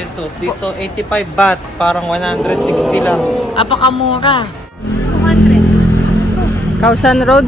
pesos. Dito 85 baht, parang 160 lang. Apakamura. 200. Let's go. Kausan Road.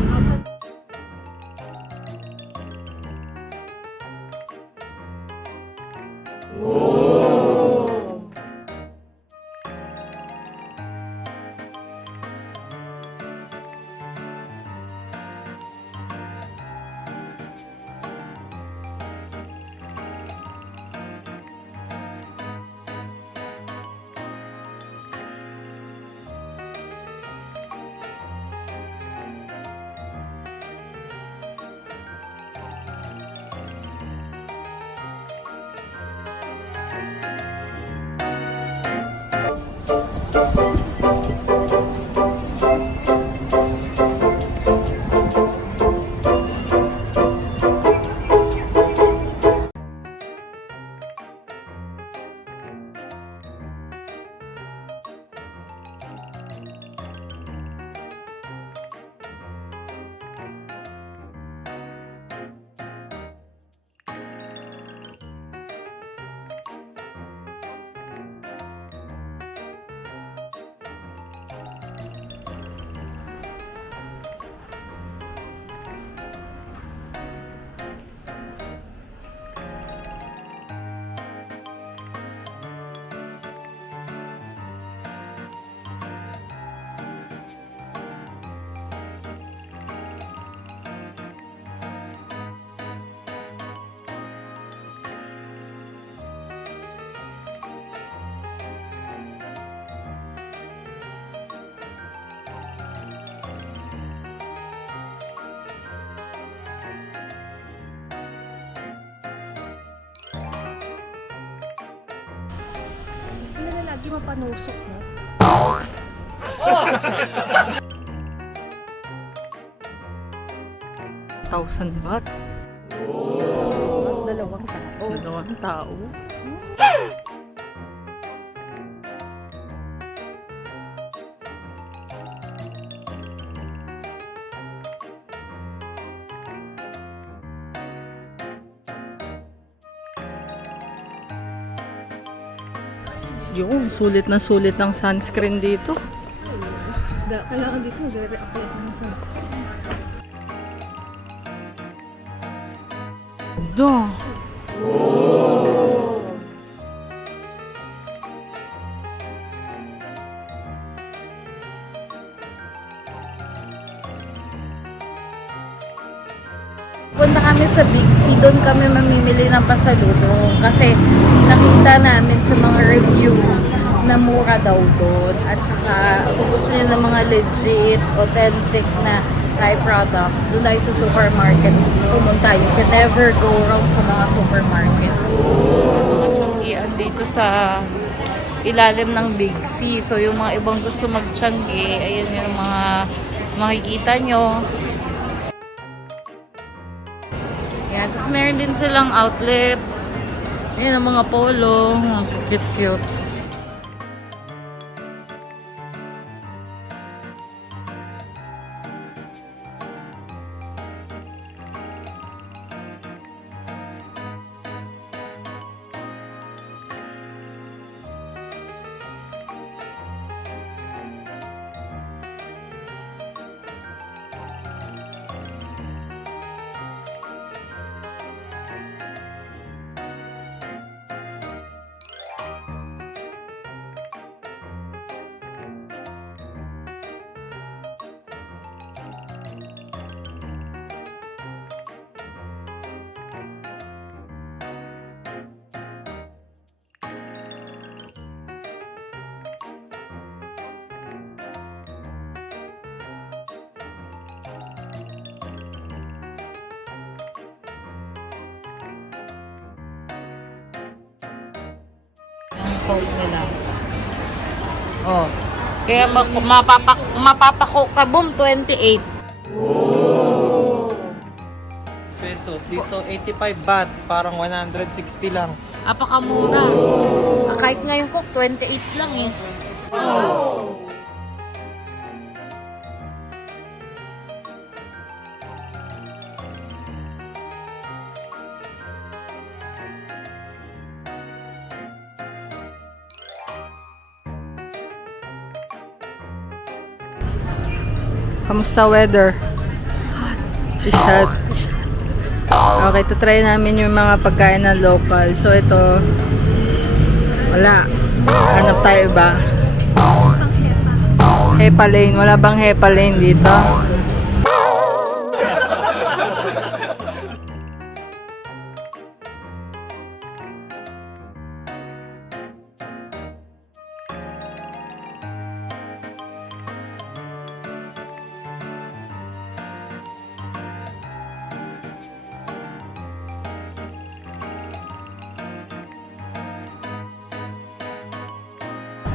Gusto nila lagi mapanusok, no? Thousand baht. Dalawang tao. Dalawang tao. Yung sulit na sulit ang sunscreen dito. Kailangan dito magre-reapply ng sunscreen. Do. Punta kami sa Big C, doon kami mamimili ng pasalubong kasi nakita namin sa mga reviews na mura daw doon at saka kung gusto nyo ng mga legit, authentic na Thai products, doon tayo sa supermarket pumunta. You can never go wrong sa mga supermarket. Mga tiyanggian dito sa ilalim ng Big C. So yung mga ibang gusto magtiyanggi, ayan yung mga makikita nyo. Yan, tapos meron din silang outlet. Ayan ang mga polo. Ang cute-cute. Ang coat nila. Oh. Kaya mapapako ka boom 28. Pesos. Dito 85 baht, parang 160 lang. Apakamura. Kahit ngayon ko 28 lang eh. Kamusta weather? Fish hot. Okay, try namin yung mga pagkain na local. So, ito, wala. Hanap tayo ba? Hepa Lane. Wala bang Hepa Lane dito?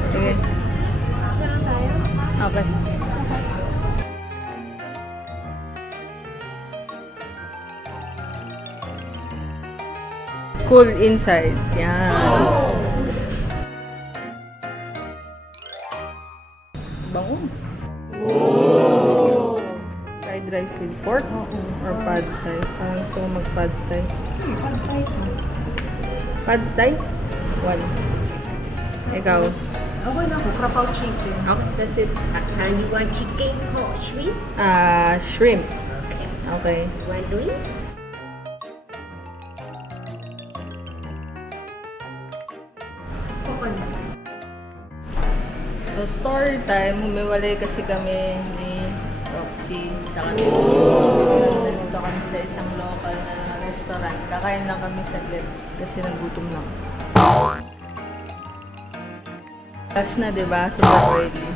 Sige. Okay. Cool inside. Yan. Bango. Fried rice with pork? Or pad thai? Parang gusto ko mag-pad thai. Pad thai? One. Ikaw? Okay na ako, krapaw chicken. Okay, that's it. You want chicken or shrimp? Shrimp. Okay. Want drink? So, story time. Humiwalay kasi kami ni Roxy sa kanila. Ngayon, nandito kami sa isang local na restaurant. Kakain lang kami saglit kasi nagutom lang. Cash na, diba? Super oily.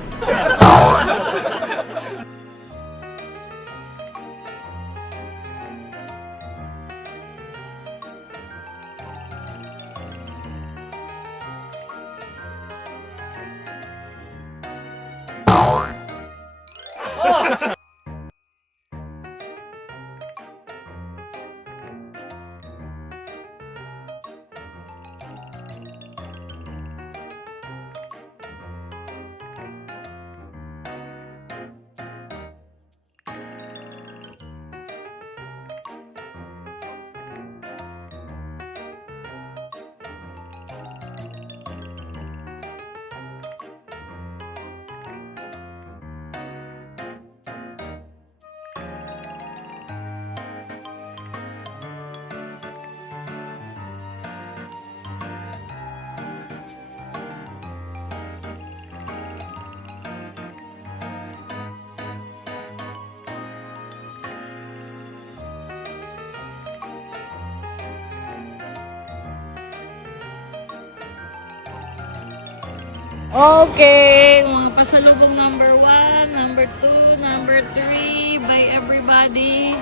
Okay, mga pasalubong number 1, number 2, number 3 by everybody.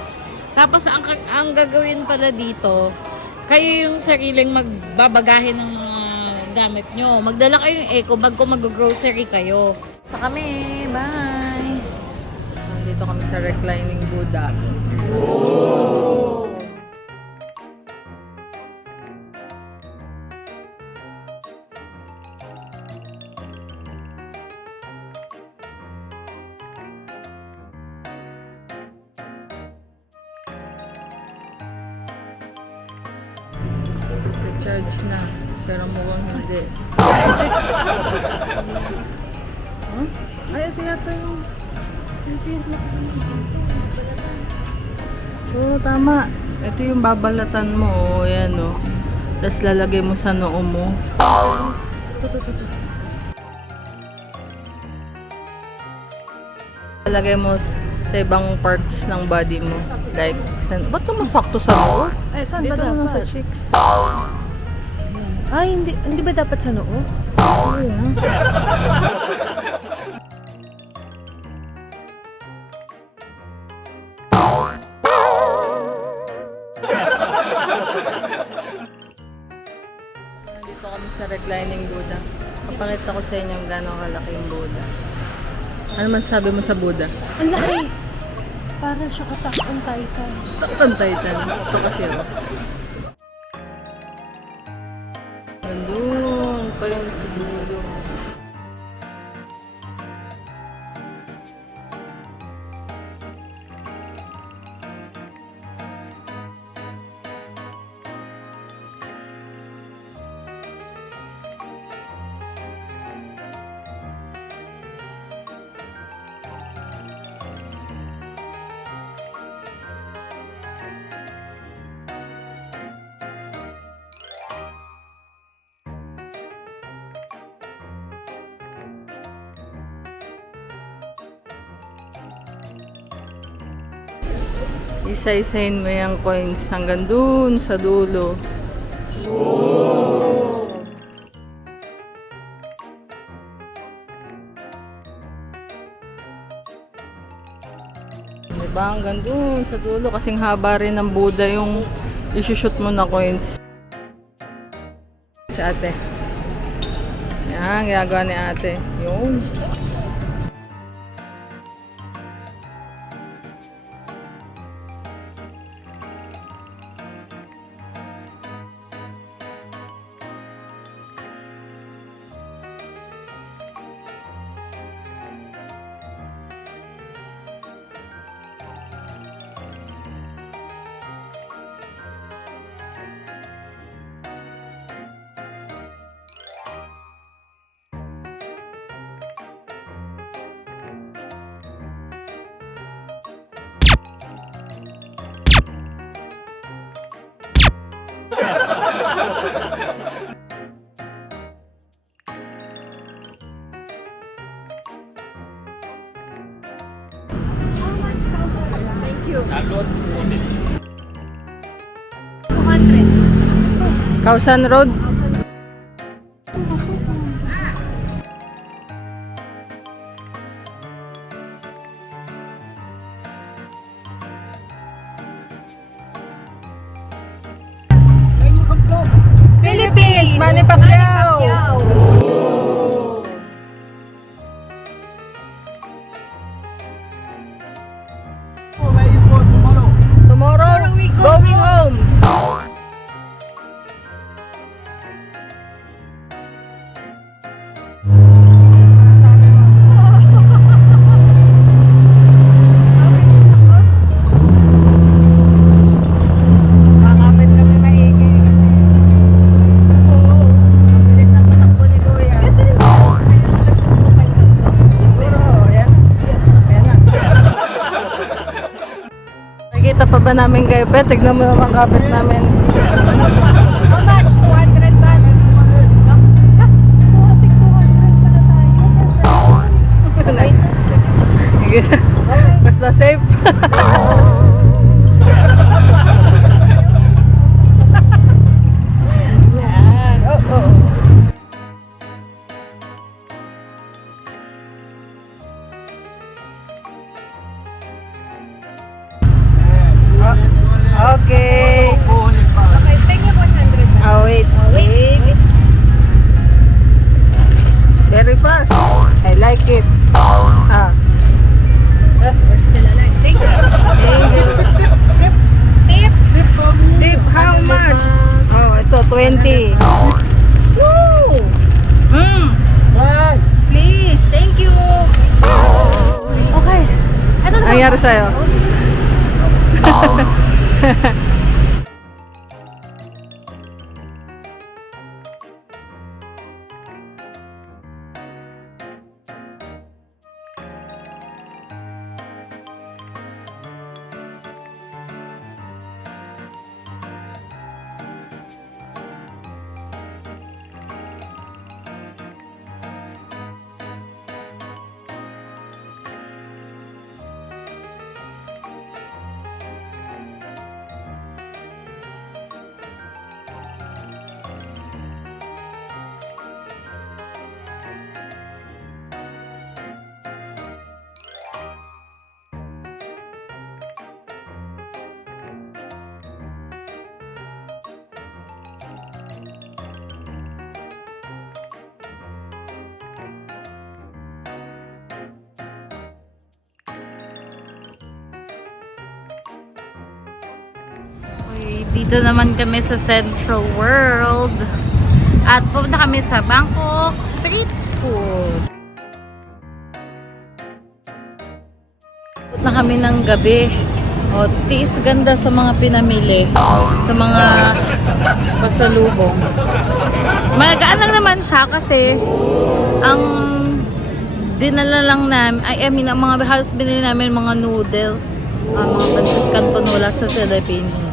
Tapos ang gagawin pala dito, kayo yung sariling magbabagahin ng mga gamit nyo. Magdala kayong eco bag kung mag-grocery kayo. Sa kami, bye! Nandito kami sa reclining Buddha. Recharge na, pero mukhang hindi. Huh? Ay, ito yata yung... Oo, tama. Ito yung babalatan mo, yan o. Tapos lalagay mo sa noo mo. Lalagay mo sa ibang parts ng body mo. Like, ba't ka masakto sa noo? Eh, saan Dito ba naman sa dapat? cheeks. Ay, hindi ba dapat sa noo? Ayun na. Dito kami sa reclining Buddha. Papakita ko sa inyo kung gano'ng kalaki yung Buddha. Ano man sabi mo sa Buddha? Ang laki! Para siya Attack on Titan. Takpan Titan. Ito kasi oh. Nandun pa yung sa dulo. Isa-isahin mo yung coins hanggang dun sa dulo. Diba? Hanggang dun sa dulo. Kasing haba rin ng Buddha yung isushoot mo na coins. Si ate. Yan, ginagawa ni ate. Yun. Kausan Road. Philippines, Manny Pacquiao. Tomorrow, going home. Makakapit kami maigi kasi ang bilis ng patakbo ni Kuya. Siguro, yan. Ayan na. Nakikita pa ba namin kayo, Pet? Tignan mo naman kapit namin. How much? 200 baht? 200 pala tayo. Basta safe. Yan. Oh, oh. Okay. Okay, thank you 100 baht. Oh, wait. Wait. Very fast. I like it. Ah. We're still alive. Thank you. Tip. Tip, how much? Oh, ito, 20. Woo! Please, thank you. Okay. Ito na. Nangyari sa'yo? Okay, dito naman kami sa Central World. At pupunta kami sa Bangkok Street Food. Na kami ng gabi. O, tiis ganda sa mga pinamili. Sa mga pasalubong. Magaan lang naman siya kasi ang dinala lang namin, ang mga halos binili namin mga noodles. Mga pancit canton wala sa Philippines.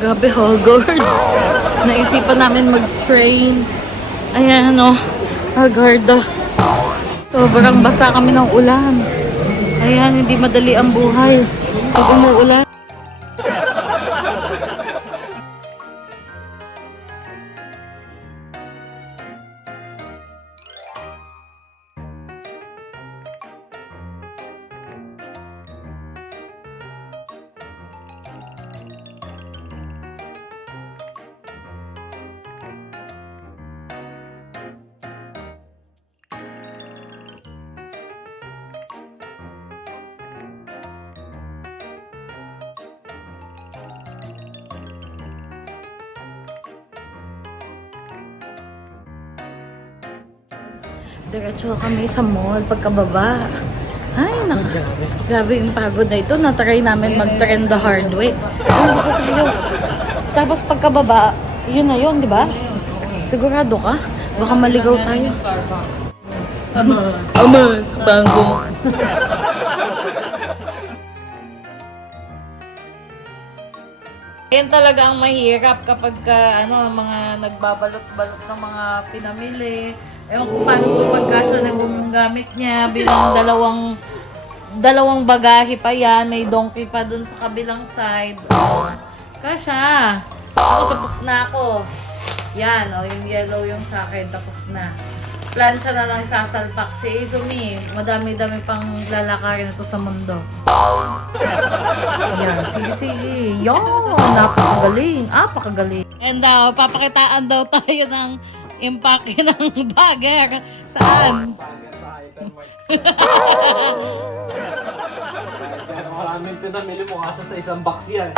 Gabi, Hogard. Naisipan namin mag-train. Ayan, oh. Hogard. Sobrang basa kami ng ulan. Ayan, hindi madali ang buhay pag umuulan. Diretso kami sa mall pagkababa. Ay, grabe yung pagod na ito. Natry namin mag-trend the hard way. Ay, hindi ko tayo. Tapos pagkababa, yun na yun, di ba? Sigurado ka? Baka maligaw tayo. Aman, bango. Yan talaga ang mahirap kapag mga nagbabalot-balot ng mga pinamili. Ewan ko paano ito pagkasya na yung gamit niya bilang dalawang bagahe pa yan. May donkey pa dun sa kabilang side. Kasya. Ako tapos na ako. Yan, yung yellow yung sa akin. Tapos na. Plansya na lang isasalpak. Si Izumi, madami-dami pang lalakarin ito sa mundo. Yan, sige. Yan, napakagaling. Napakagaling. And papakitaan daw tayo ng impake ng bagger. Saan? Maraming pinamili mo kasi sa isang box yan.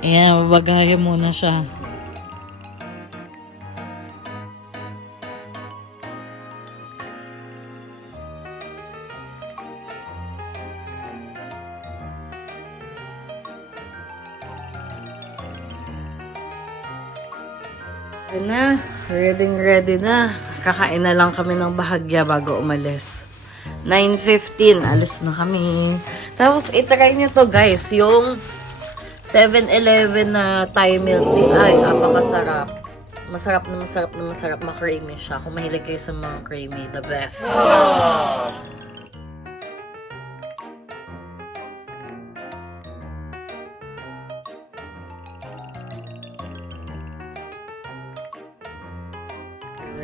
Ayan, babagaya muna siya. Na, ready na. Kakain na lang kami ng bahagya bago umalis. 9:15, alis na kami. Tapos, itry nyo to guys, yung 7-Eleven na Thai milk tea. Ay, apakasarap. Masarap. Ma-creamy siya. Kung mahilig kayo sa mga creamy, the best.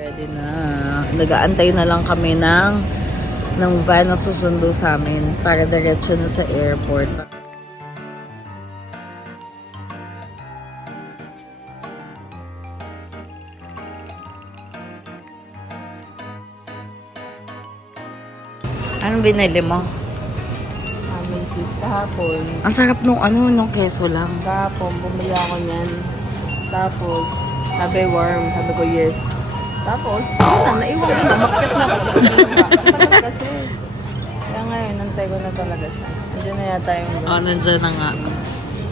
Ready na. Nag-aantay na lang kami ng van na susundo sa amin para diretso na sa airport. Anong binili mo? Amin cheese kahapon. Ang sarap nung keso lang. Kahapon, bumili ako niyan. Tapos, sabi warm. Sabi ko yes. Tapos, naiwan ko na. Makyat na ako. Tagal kasi. Kaya ngayon, nantay ko na talaga siya. Nandiyan na yata yung... Nandyan na nga.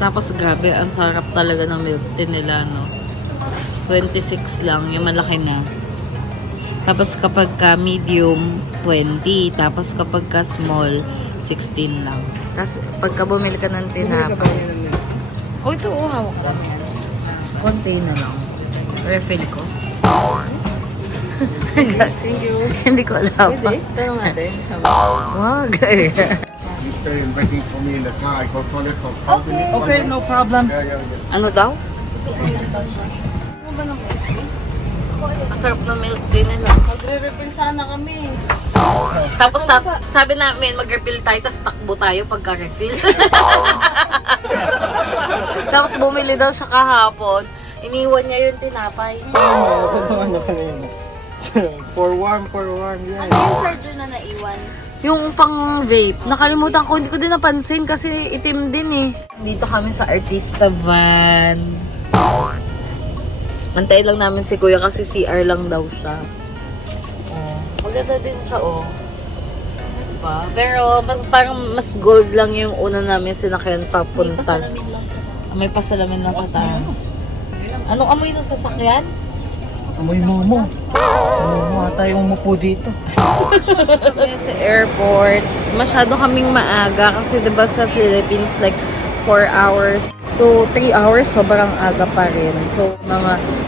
Tapos grabe, ang sarap talaga ng milk tea nila, no? 26 lang, yung malaki na. Tapos kapag ka medium, 20. Tapos kapag ka small, 16 lang. Tapos pagka bumili ka ng Bumili ka ba tinapay. niya ng milk? Oh, ito, hawak ko. Konti na lang. Refill ko. Thank you. Hindi ko alam. Pwede? Tanong natin. Wag. You stay and waiting for me in the car. I go toilet for 5 minutes. Okay, no problem. Yeah. Ano daw? Masarap na milk tea nila. Magre-refill sana kami. Tapos sabi namin mag-refill tayo, tapos takbo tayo pagka-refill. Tapos bumili daw siya kahapon. Iniwan niya yung tinapay. Ito ano pa yun. For warm, yan. Ano yung charger na naiwan? Yung pang vape, nakalimutan ko, hindi ko din napansin kasi itim din eh. Dito kami sa Artista Van. Antay lang namin si Kuya kasi CR lang daw siya. Oh, maganda din siya oh. Diba? Pero parang mas gold lang yung una namin sinakyan papunta. May pasalamin lang sa taas. Anong amoy ng sasakyan? Amoy momo. Momo ata yung umupo dito. Sa airport, masyado kaming maaga kasi 'di ba sa Philippines like 4 hours. So, 3 hours, sobrang aga pa rin. So,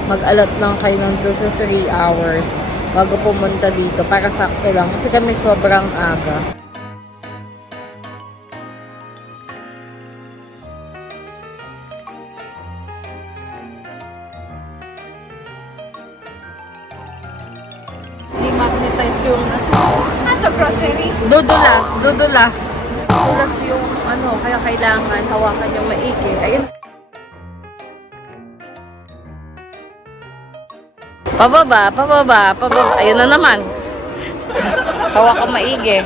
mag-alat lang kayo ng 2 to 3 hours bago pumunta dito para sakto lang. Kasi kami sobrang aga. I-magnetize yung Dudulas yung kaya kailangan hawakan yung maigi. Ayun. Pababa. Ayun na naman. Hawakan maigi.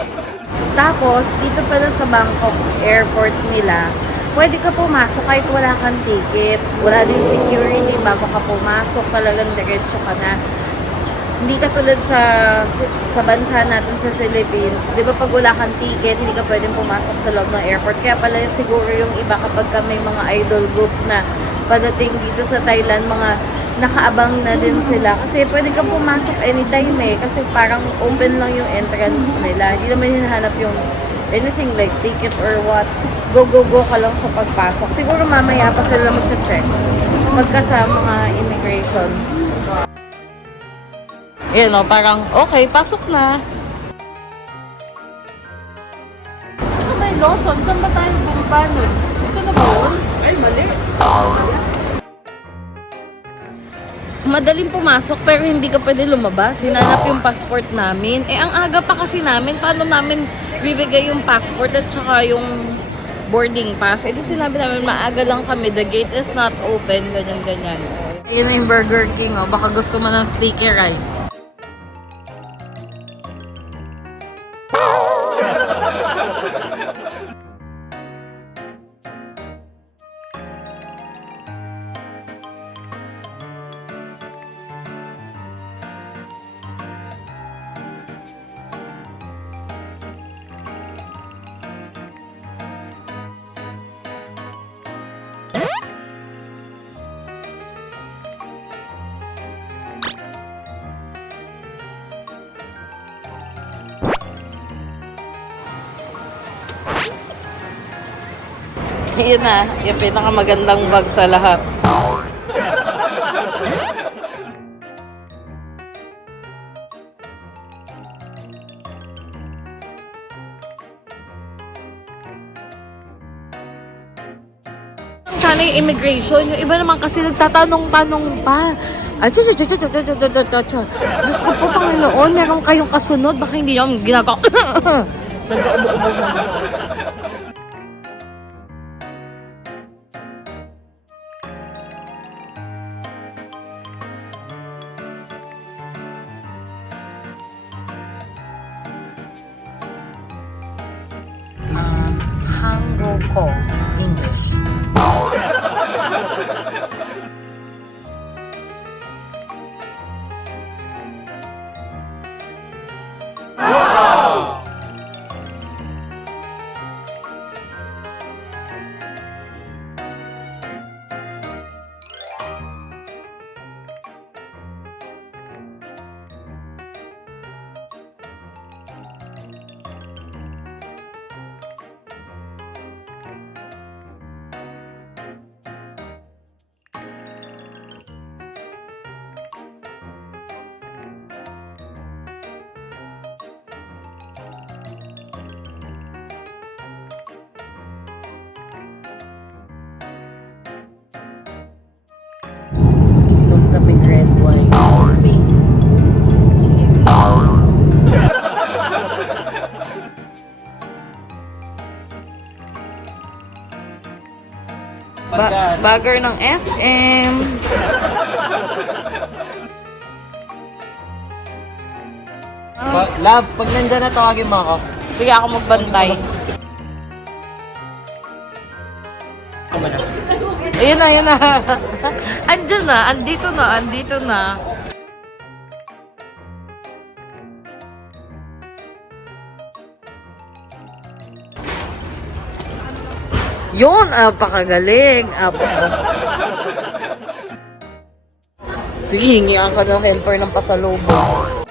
Tapos, dito pala sa Bangkok airport nila, pwede ka pumasok kahit wala kang ticket. Wala din security bago ka pumasok. Talagang diretso ka na. Hindi katulad sa bansa natin sa Philippines, di ba pag wala kang ticket, hindi ka pwedeng pumasok sa loob ng airport. Kaya pala siguro yung iba kapag may mga idol group na padating dito sa Thailand, mga nakaabang na din sila. Kasi pwede kang pumasok anytime kasi parang open lang yung entrance nila. Hindi naman hinahanap yung anything like ticket or what. Go ka lang sa pagpasok. Siguro mamaya pa sila mag-check pagka sa mga immigration. Yan o, parang okay, pasok na. Ano may Lawson? Saan ba tayo bumaba nun? Ito na ba yun? Ay, mali. Madaling pumasok pero hindi ka pwede lumabas. Sinanap yung passport namin. Ang aga pa kasi namin. Paano namin bibigay yung passport at saka yung boarding pass? Di sinabi namin maaga lang kami. The gate is not open. Ganyan. Ayun na yung Burger King. Baka gusto mo ng sticky rice. Yun na, yung pinakamagandang bag sa lahat. Sana yung immigration, yung iba naman kasi nagtatanong-tanong pa. Diyos ko po, Panginoon, meron kayong kasunod, baka hindi yung ginagawa. Nag-ubo-ubo na. Hangul ko, English. Inom kami red wine. Spain. Cheers. Bagger ng SM. Love, pag nandyan na, tawagin mo ako. Sige, ako magbantay. Ayun na. Andyan na, andito na. Yun, apakagaling. Sige, hingihan ka ng helper ng pasalubong.